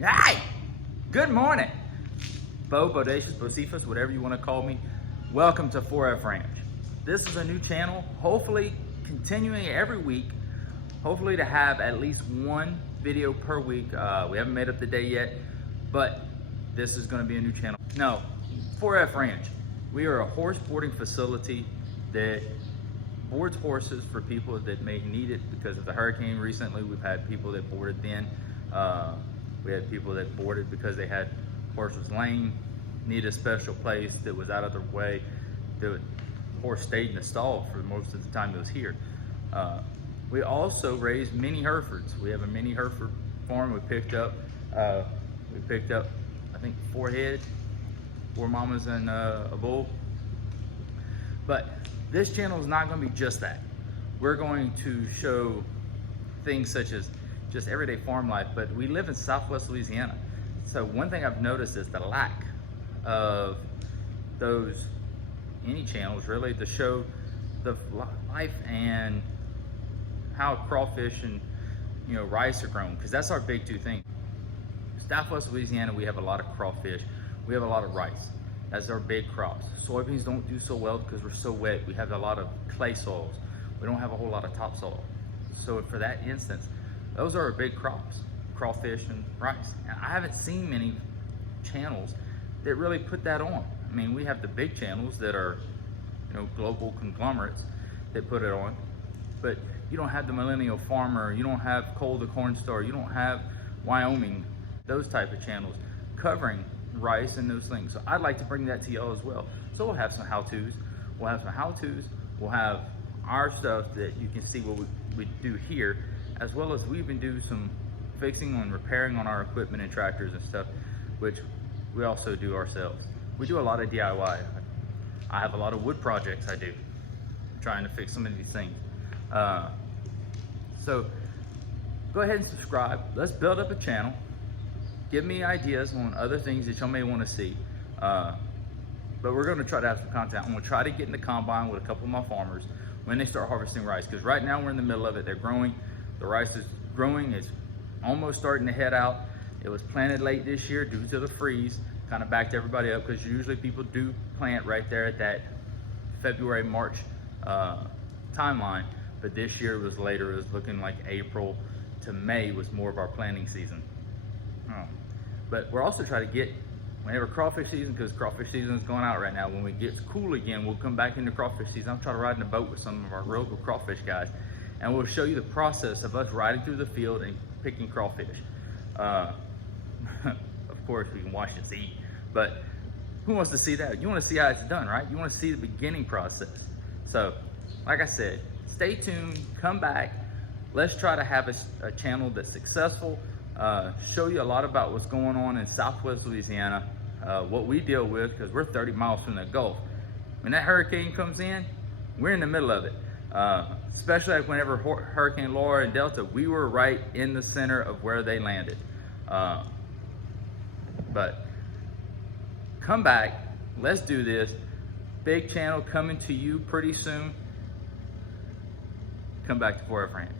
Hi! Good morning! Bo, Bodacious, Bocephus, whatever you want to call me. Welcome to 4F Ranch. This is a new channel, hopefully continuing every week. Hopefully to have at least one video per week. We haven't made up the day yet, but this is going to be a new channel. No, 4F Ranch. We are a horse boarding facility that boards horses for people that may need it because of the hurricane. Recently, we've had people that boarded then. We had people that boarded because they had horses lame, need a special place that was out of their way. The horse stayed in the stall for most of the time it was here. We also raised mini Herefords. We have a mini Hereford farm. We picked up, I think 4 heads, 4 mamas and a bull. But this channel is not going to be just that. We're going to show things such as just everyday farm life, but we live in Southwest Louisiana. So one thing I've noticed is the lack of any channels really to show the life and how crawfish and rice are grown, because that's our big two things. Southwest Louisiana, we have a lot of crawfish, we have a lot of rice. That's our big crops. Soybeans don't do so well because we're so wet. We have a lot of clay soils. We don't have a whole lot of topsoil. So for that instance, those are our big crops, crawfish and rice. And I haven't seen many channels that really put that on. I mean, we have the big channels that are, global conglomerates that put it on, but you don't have the Millennial Farmer, you don't have Cole the Corn Star, you don't have Wyoming, those type of channels covering rice and those things. So I'd like to bring that to y'all as well. So we'll have some how-tos. We'll have our stuff that you can see what we do here, as well as we even do some fixing and repairing on our equipment and tractors and stuff, which we also do ourselves. We do a lot of DIY. I have a lot of wood projects I do, trying to fix some of these things. So go ahead and subscribe. Let's build up a channel. Give me ideas on other things that y'all may want to see. But we're going to try to have some content. I'm going to try to get in the combine with a couple of my farmers when they start harvesting rice, because right now we're in the middle of it. They're growing. The rice is growing. It's almost starting to head out. It was planted late this year due to the freeze. Kind of backed everybody up, because usually people do plant right there at that February, March timeline. But this year it was later. It was looking like April to May was more of our planting season. But we're also trying to get, whenever crawfish season, because crawfish season is going out right now, when it gets cool again, we'll come back into crawfish season. I'm trying to ride in a boat with some of our local crawfish guys, and we'll show you the process of us riding through the field and picking crawfish. Of course, we can watch this eat, but who wants to see that? You want to see how it's done, right? You want to see the beginning process. So, like I said, stay tuned, come back. Let's try to have a channel that's successful, show you a lot about what's going on in Southwest Louisiana, what we deal with, because we're 30 miles from the Gulf. When that hurricane comes in, we're in the middle of it. Especially like whenever Hurricane Laura and Delta, we were right in the center of where they landed. But come back, let's do this. Big channel coming to you pretty soon. Come back to 4F Ranch.